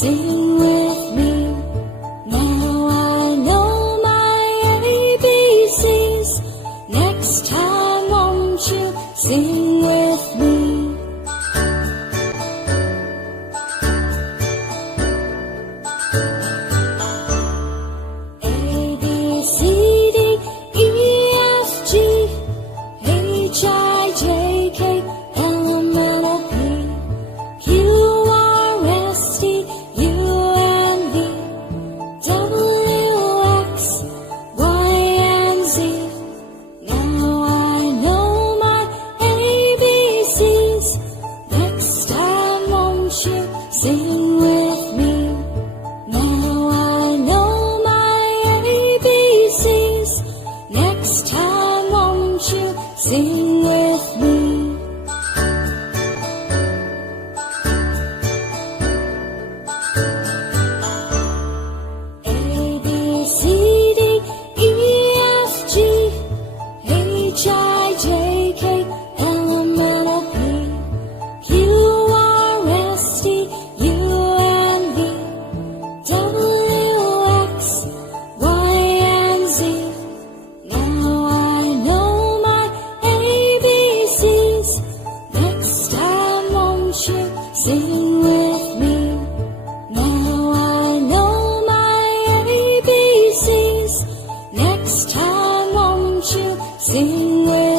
Sing with me. Now I know my ABCs. Next time won't you sing with me? A, B, C, D, E, F, G, H, I, J, K, L, M, N, O, P, Q, R, S, T, U, and V, W, X, Y, and Z. Now I know my ABCs. Next time won't you sing with me? Now I know my ABCs. Next time won't you sing with me? A, B, C, D, E, F, G, H, I, J, K, L, M, N, O, P, Q, R, S, T, U, and V, W, X, Y, and Z. Now I know my ABCs. Next time won't you sing with me? Now I know my ABCs. Next time won't you sing with me?